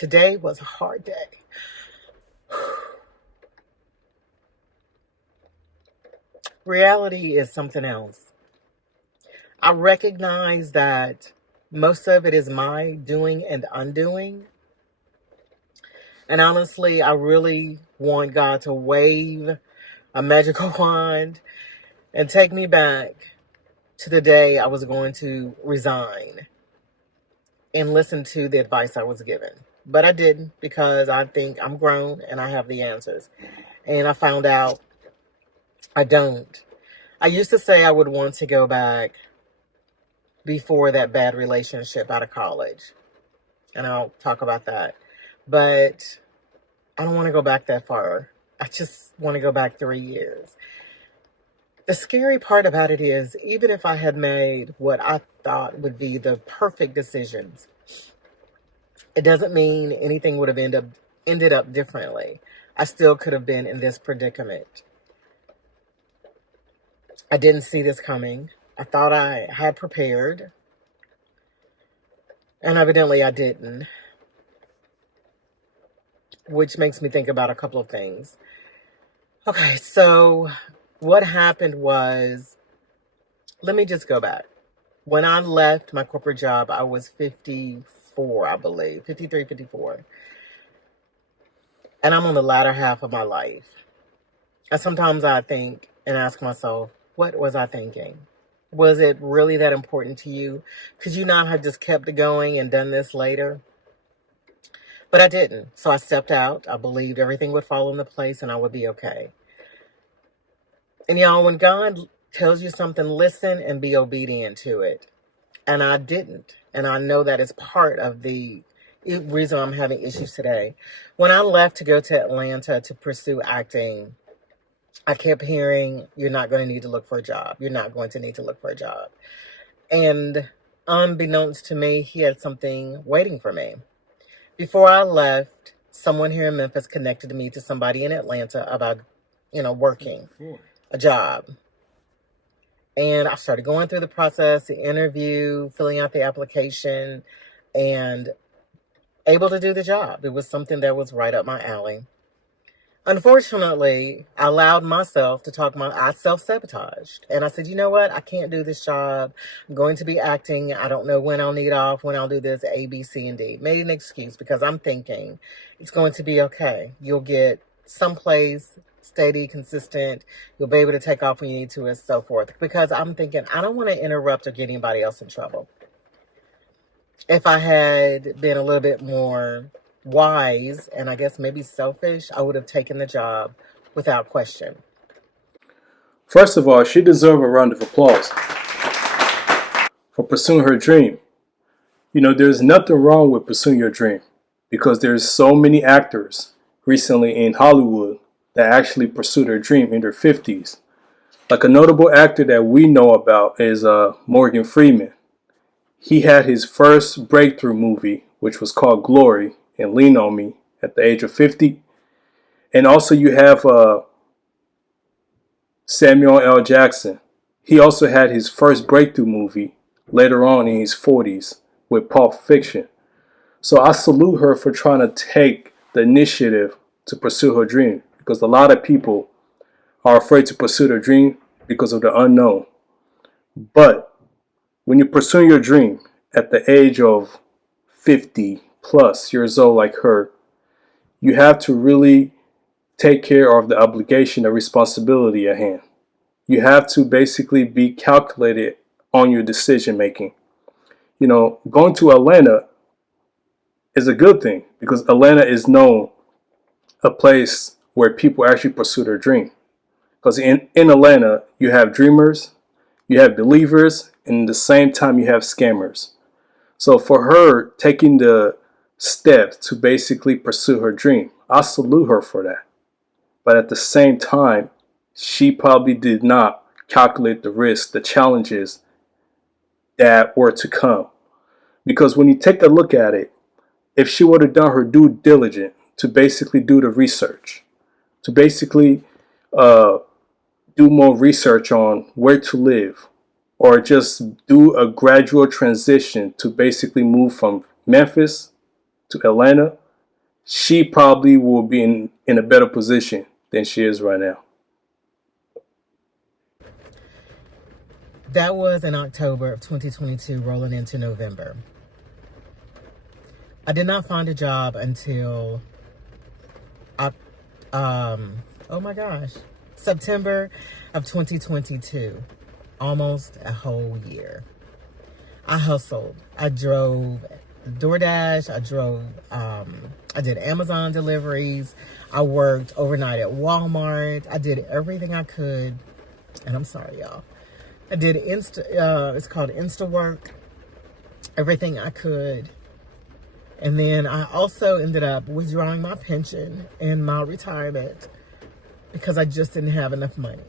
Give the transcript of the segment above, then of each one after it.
Today was a hard day. Reality is something else. I recognize that most of it is my doing and undoing. And honestly, I really want God to wave a magical wand and take me back to the day I was going to resign and listen to the advice I was given. But I didn't, because I think I'm grown and I have the answers. And I found out I don't. I used to say I would want to go back before that bad relationship out of college. And I'll talk about that. But I don't want to go back that far. I just want to go back 3 years. The scary part about it is, even if I had made what I thought would be the perfect decisions, it doesn't mean anything would have ended up differently. I still could have been in this predicament. I didn't see this coming. I thought I had prepared, and evidently I didn't, which makes me think about a couple of things. Okay, so what happened was, let me just go back. When I left my corporate job, I was 54, I believe, 53, 54. And I'm on the latter half of my life. And sometimes I think and ask myself, what was I thinking? Was it really that important to you? Could you not have just kept it going and done this later? But I didn't. So I stepped out. I believed everything would fall into place and I would be okay. And y'all, when God tells you something, listen and be obedient to it. And I didn't. And I know that is part of the reason I'm having issues today. When I left to go to Atlanta to pursue acting, I kept hearing, you're not going to need to look for a job. You're not going to need to look for a job. And unbeknownst to me, he had something waiting for me. Before I left, someone here in Memphis connected me to somebody in Atlanta about, working a job. And I started going through the process, the interview, filling out the application, and able to do the job. It was something that was right up my alley. Unfortunately, I allowed myself to I self-sabotaged. And I said, you know what? I can't do this job. I'm going to be acting. I don't know when I'll need off, when I'll do this, A, B, C, and D. Made an excuse because I'm thinking it's going to be okay. You'll get someplace steady, consistent. You'll be able to take off when you need to, and so forth. Because I'm thinking, I don't want to interrupt or get anybody else in trouble. If I had been a little bit more wise and I guess maybe selfish, I would have taken the job without question. First of all, she deserves a round of applause for pursuing her dream. There's nothing wrong with pursuing your dream, because there's so many actors recently in Hollywood that actually pursue their dream in their 50s. Like, a notable actor that we know about is Morgan Freeman. He had his first breakthrough movie, which was called Glory, and Lean on Me, at the age of 50. And also you have Samuel L. Jackson. He also had his first breakthrough movie later on in his 40s with Pulp Fiction. So I salute her for trying to take the initiative to pursue her dream, because a lot of people are afraid to pursue their dream because of the unknown. But when you're pursuing your dream at the age of 50 plus years old like her, you have to really take care of the obligation, the responsibility at hand. You have to basically be calculated on your decision making. Going to Atlanta is a good thing, because Atlanta is known a place where people actually pursue their dream. Because in Atlanta, you have dreamers, you have believers, and at the same time you have scammers. So for her taking the steps to basically pursue her dream, I salute her for that. But at the same time, she probably did not calculate the risks, the challenges that were to come. Because when you take a look at it, if she would have done her due diligence to basically do the research, to basically do more research on where to live, or just do a gradual transition to basically move from Memphis to Atlanta, she probably will be in a better position than she is right now. That was in October of 2022, rolling into November. I did not find a job until, oh my gosh, September of 2022. Almost a whole year. I hustled. I drove DoorDash. I did Amazon deliveries. I worked overnight at Walmart. I did everything I could. And I'm sorry, y'all. I did it's called InstaWork. Everything I could. And then I also ended up withdrawing my pension and my retirement because I just didn't have enough money.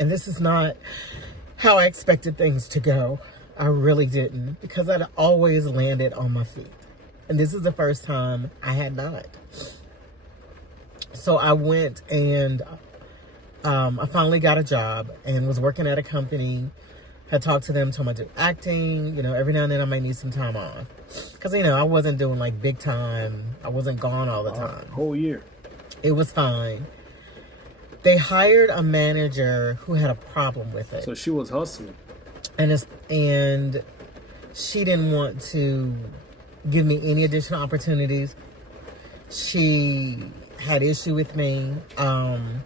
And this is not how I expected things to go. I really didn't, because I'd always landed on my feet. And this is the first time I had not. So I went and I finally got a job and was working at a company. Had talked to them, told them I do acting. You know, every now and then I might need some time off. Because, you know, I wasn't doing like big time. I wasn't gone all the time. Whole year. It was fine. They hired a manager who had a problem with it. So she was hustling. And she didn't want to give me any additional opportunities. She had issue with me. And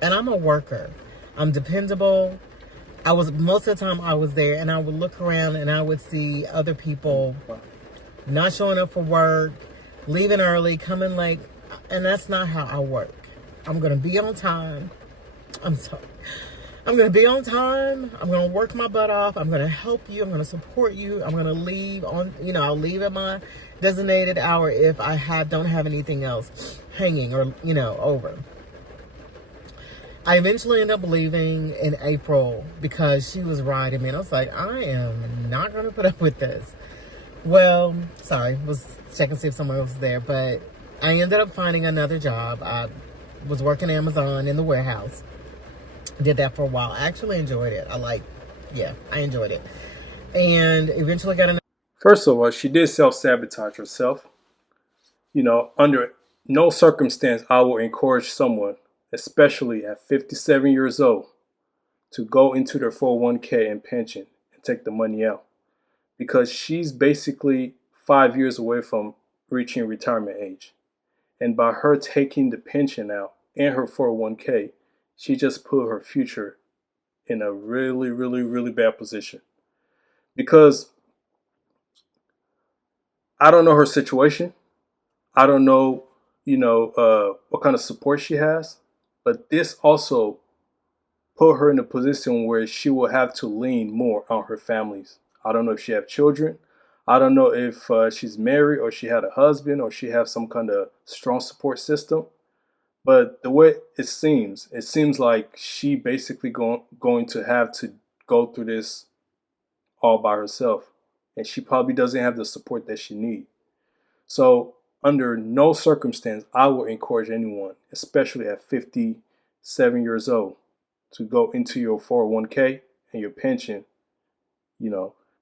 I'm a worker. I'm dependable. Most of the time I was there, and I would look around and I would see other people not showing up for work, leaving early, coming late. And that's not how I work. I'm going to be on time. I'm sorry. I'm going to be on time. I'm going to work my butt off. I'm going to help you. I'm going to support you. I'm going to leave on, I'll leave at my designated hour if I don't have anything else hanging or, over. I eventually ended up leaving in April because she was riding me. And I was like, I am not going to put up with this. Well, sorry. Was checking to see if someone else was there. But I ended up finding another job. I was working Amazon in the warehouse. Did that for a while. I actually enjoyed it. I enjoyed it. And eventually got another. First of all, she did self-sabotage herself. Under no circumstance I will encourage someone, especially at 57 years old, to go into their 401k and pension and take the money out. Because she's basically 5 years away from reaching retirement age. And by her taking the pension out and her 401k, she just put her future in a really, really, really bad position. Because I don't know her situation. I don't know, what kind of support she has. But this also put her in a position where she will have to lean more on her families. I don't know if she have children. I don't know if she's married or she had a husband or she have some kind of strong support system. But the way it seems like she basically going to have to go through this all by herself. And she probably doesn't have the support that she needs. So under no circumstance, I would encourage anyone, especially at 57 years old, to go into your 401k and your pension,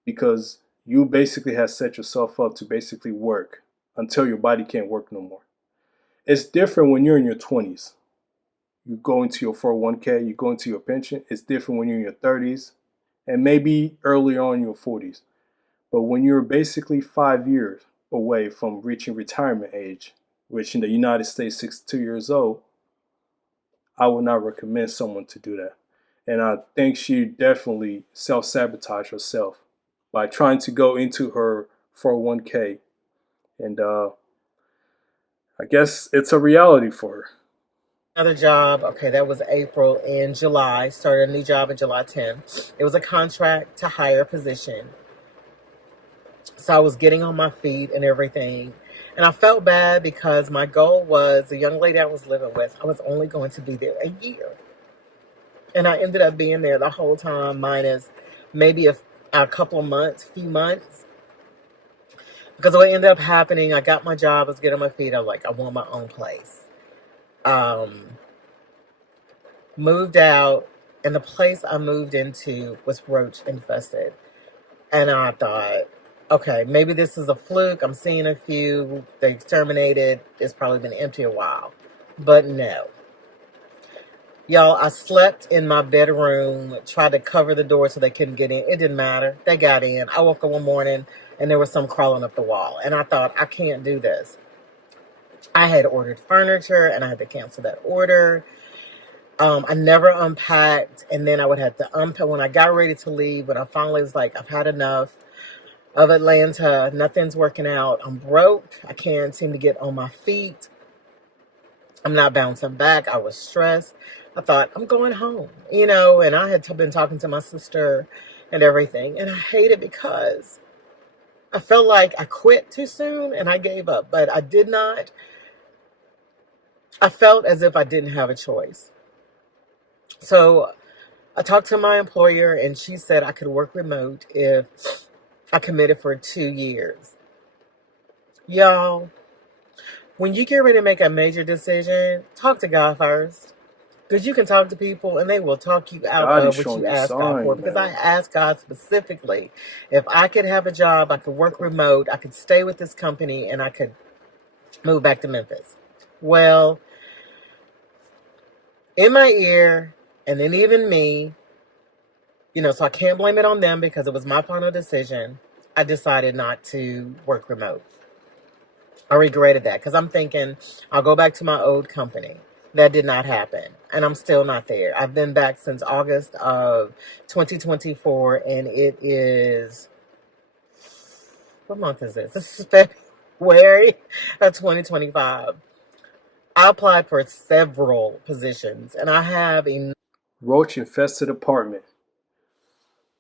because you basically have set yourself up to basically work until your body can't work no more. It's different when you're in your 20s. You go into your 401k, you go into your pension. It's different when you're in your 30s and maybe earlier on in your 40s. But when you're basically 5 years away from reaching retirement age, which in the United States, 62 years old, I would not recommend someone to do that. And I think she definitely self-sabotaged herself by trying to go into her 401k. And I guess it's a reality for her. Another job. Okay, that was April. And July, started a new job in July 10th. It was a contract to hire position. So I was getting on my feet and everything. And I felt bad because my goal was the young lady I was living with, I was only going to be there a year. And I ended up being there the whole time, minus maybe a couple of months, few months. Because what ended up happening, I got my job, I was getting on my feet. I was like, I want my own place. Moved out, and the place I moved into was roach infested. And I thought, okay, maybe this is a fluke. I'm seeing a few. They exterminated. It's probably been empty a while. But no. Y'all, I slept in my bedroom, tried to cover the door so they couldn't get in. It didn't matter. They got in. I woke up one morning and there was some crawling up the wall. And I thought, I can't do this. I had ordered furniture and I had to cancel that order. I never unpacked, and then I would have to unpack when I got ready to leave. When I finally was like, I've had enough of Atlanta. Nothing's working out. I'm broke. I can't seem to get on my feet. I'm not bouncing back. I was stressed. I thought, I'm going home, and I had been talking to my sister and everything. And I hate it because I felt like I quit too soon and I gave up, but I did not. I felt as if I didn't have a choice. So I talked to my employer and she said I could work remote if I committed for 2 years. Y'all, when you get ready to make a major decision, talk to God first. Because you can talk to people and they will talk you out God is of what showing you you asked God for. signs, Because I man. asked God specifically if I could have a job, I could work remote, I could stay with this company, and I could move back to Memphis. Well, in my ear, and then even me, so I can't blame it on them because it was my final decision. I decided not to work remote. I regretted that because I'm thinking I'll go back to my old company. That did not happen. And I'm still not there. I've been back since August of 2024, and it is, what month is this? This is February of 2025. I applied for several positions, and I have enough. Roach infested apartment.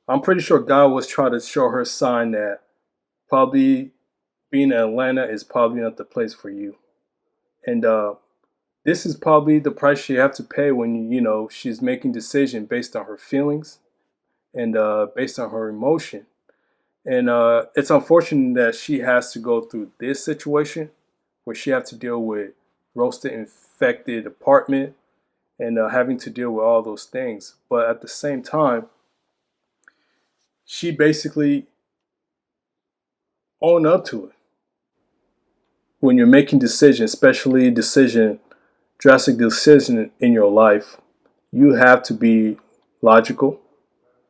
I'm pretty sure God was trying to show her a sign that probably being in Atlanta is probably not the place for you. And this is probably the price she have to pay when she's making decision based on her feelings and based on her emotion. And it's unfortunate that she has to go through this situation where she has to deal with roasted infected apartment and having to deal with all those things. But at the same time, she basically owned up to it. When you're making decisions, especially drastic decision in your life, you have to be logical.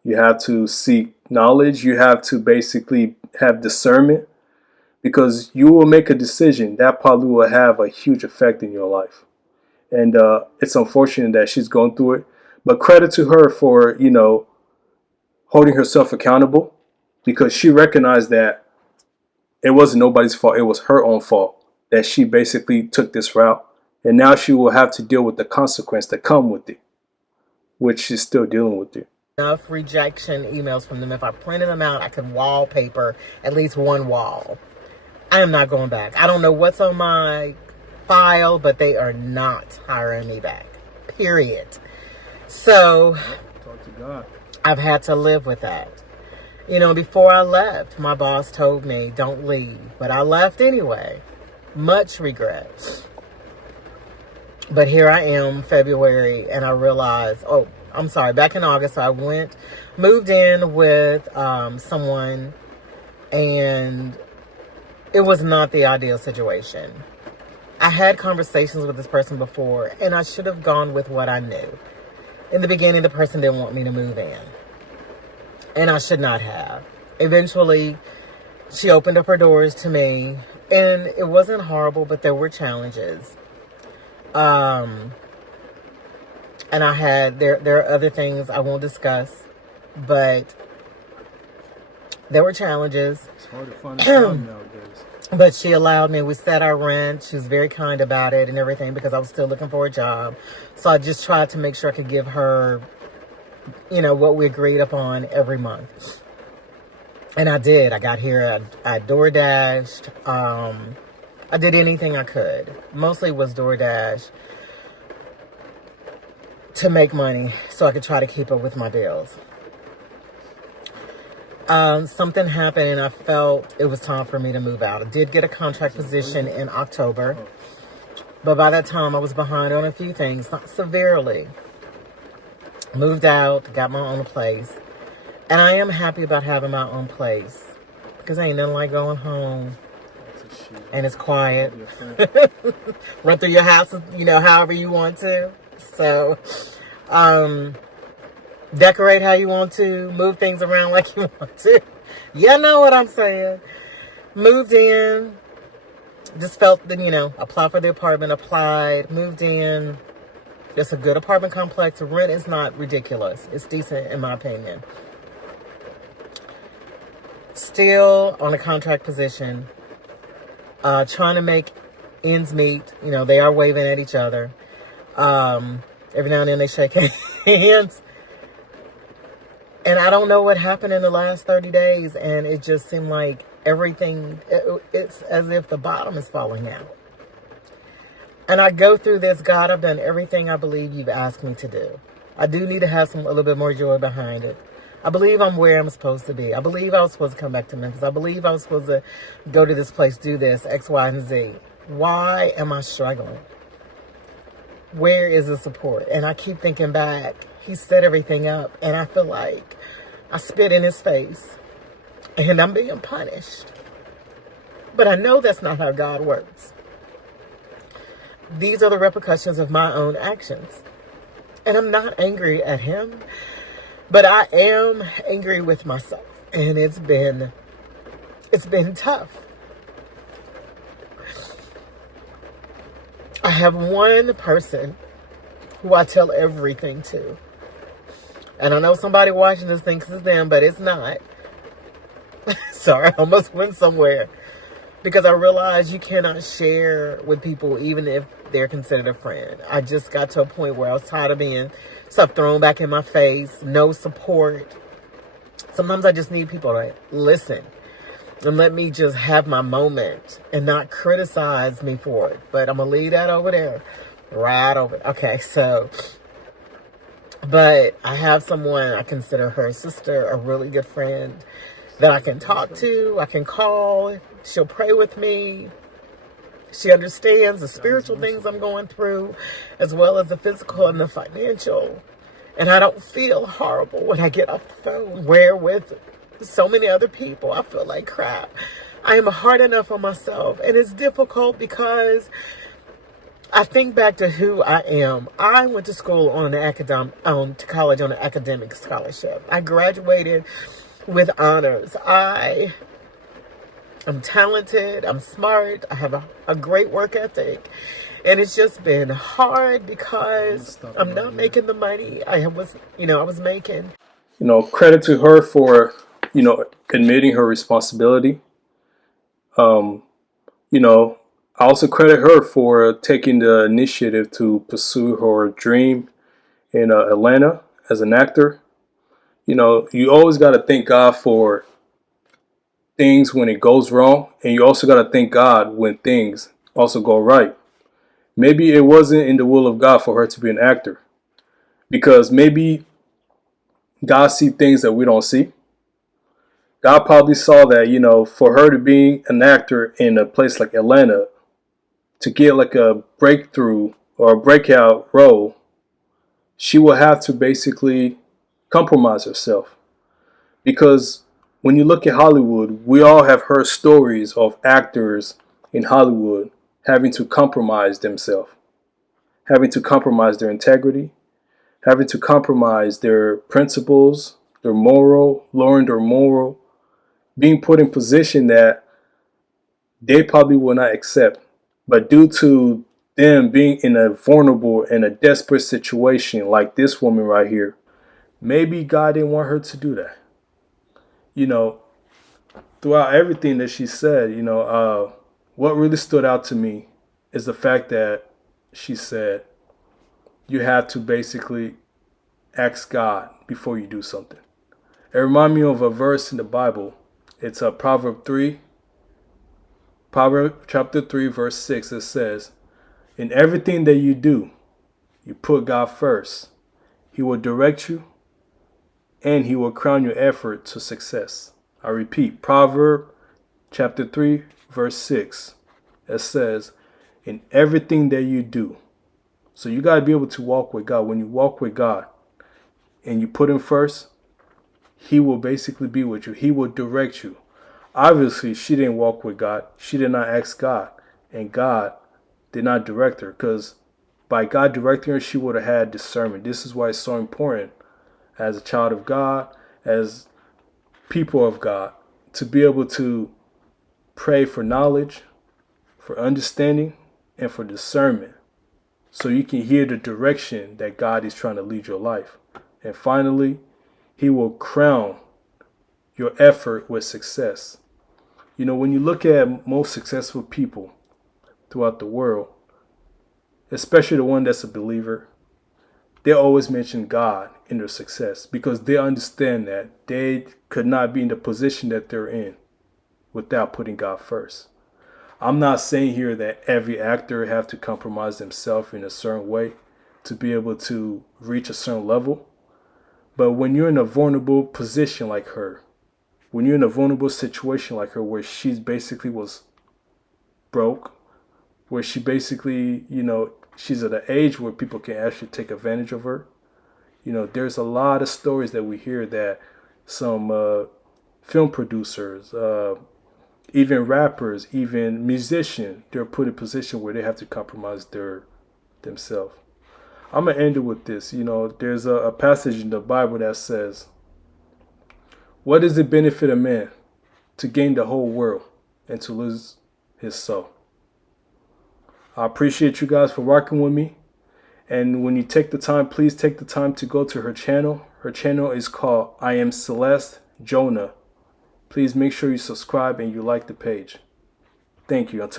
You have to seek knowledge. You have to basically have discernment because you will make a decision that probably will have a huge effect in your life. And it's unfortunate that she's going through it. But credit to her for, holding herself accountable because she recognized that it wasn't nobody's fault. It was her own fault that she basically took this route. And now she will have to deal with the consequence that come with it, which she's still dealing with it. Enough rejection emails from them. If I printed them out, I could wallpaper at least one wall. I am not going back. I don't know what's on my file, but they are not hiring me back. Period. So Talk to God. I've had to live with that. Before I left, my boss told me, don't leave. But I left anyway. Much regret. But here I am, February, and I realized, back in August, I moved in with someone, and it was not the ideal situation. I had conversations with this person before, and I should have gone with what I knew. In the beginning, the person didn't want me to move in, and I should not have. Eventually, she opened up her doors to me, and it wasn't horrible, but there were challenges. And there are other things I won't discuss, but there were challenges. It's hard to find a job nowadays. But she allowed me. We set our rent. She was very kind about it and everything because I was still looking for a job. So I just tried to make sure I could give her, what we agreed upon every month. And I did. I got here. I DoorDashed. I did anything I could. Mostly was DoorDash to make money so I could try to keep up with my bills. Something happened and I felt it was time for me to move out. I did get a contract position in October, but by that time I was behind on a few things, not severely. Moved out, got my own place, and I am happy about having my own place Because ain't nothing like going home Shit. and it's quiet. I'll be a friend. Run through your house, however you want to. So, decorate how you want to. Move things around like you want to. You know what I'm saying. Moved in. Just felt that, applied for the apartment. Applied. Moved in. It's a good apartment complex. Rent is not ridiculous. It's decent in my opinion. Still on a contract position. Trying to make ends meet. They are waving at each other. Every now and then they shake hands. And I don't know what happened in the last 30 days. And it just seemed like everything, it's as if the bottom is falling out. And I go through this, God, I've done everything I believe you've asked me to do. I do need to have a little bit more joy behind it. I believe I'm where I'm supposed to be. I believe I was supposed to come back to Memphis. I believe I was supposed to go to this place, do this, X, Y, and Z. Why am I struggling? Where is the support? And I keep thinking back. He set everything up. And I feel like I spit in his face. And I'm being punished. But I know that's not how God works. These are the repercussions of my own actions. And I'm not angry at him. But I am angry with myself. And it's been tough. I have one person who I tell everything to. And I know somebody watching this thinks it's them, but it's not. Sorry, I almost went somewhere. Because I realize you cannot share with people even if they're considered a friend. I just got to a point where I was tired of being stuff thrown back in my face. No support. Sometimes I just need people to listen. And let me just have my moment. And not criticize me for it. But I'm going to leave that over there. Right over there. Okay, so. But I have someone, I consider her sister, a really good friend. That I can talk to. I can call. She'll pray with me. She understands the spiritual things I'm going through, as well as the physical and the financial. And I don't feel horrible when I get off the phone. Where with so many other people, I feel like crap. I am hard enough on myself. And it's difficult because I think back to who I am. I went to school to college on an academic scholarship. I graduated with honors. I'm talented. I'm smart. I have a great work ethic. And it's just been hard because I'm not making the money I was making. Credit to her for, admitting her responsibility. I also credit her for taking the initiative to pursue her dream in Atlanta as an actor. You always got to thank God for things when it goes wrong, and you also got to thank God when things also go right. Maybe it wasn't in the will of God for her to be an actor, because maybe God sees things that we don't see. God probably saw that, for her to be an actor in a place like Atlanta, to get like a breakthrough or a breakout role, she will have to basically compromise herself. Because when you look at Hollywood, we all have heard stories of actors in Hollywood having to compromise themselves, having to compromise their integrity, having to compromise their principles, lowering their moral, being put in position that they probably will not accept. But due to them being in a vulnerable and a desperate situation like this woman right here, maybe God didn't want her to do that. Throughout everything that she said, what really stood out to me is the fact that she said you have to basically ask God before you do something. It reminds me of a verse in the Bible. It's Proverbs chapter 3, verse 6. It says, in everything that you do, you put God first. He will direct you and he will crown your effort to success. I repeat, Proverbs chapter 3, verse 6. It says, in everything that you do. So you got to be able to walk with God. When you walk with God and you put him first, he will basically be with you. He will direct you. Obviously, she didn't walk with God. She did not ask God. And God did not direct her, because by God directing her, she would have had discernment. This is why it's so important as a child of God, as people of God, to be able to pray for knowledge, for understanding, and for discernment, so you can hear the direction that God is trying to lead your life. And finally, He will crown your effort with success. You know, when you look at most successful people throughout the world, especially the one that's a believer, they always mention God in their success, because they understand that they could not be in the position that they're in without putting God first. I'm not saying here that every actor have to compromise themselves in a certain way to be able to reach a certain level. But when you're in a vulnerable position like her, when you're in a vulnerable situation like her, where she's basically was broke, where she basically, she's at an age where people can actually take advantage of her. There's a lot of stories that we hear that some film producers, even rappers, even musicians, they're put in a position where they have to compromise themselves. I'm gonna end it with this. There's a passage in the Bible that says, "What does it benefit a man to gain the whole world and to lose his soul?" I appreciate you guys for rocking with me. And when you take the time, please take the time to go to her channel. Her channel is called I Am Celeste Jonah. Please make sure you subscribe and you like the page. Thank you. Until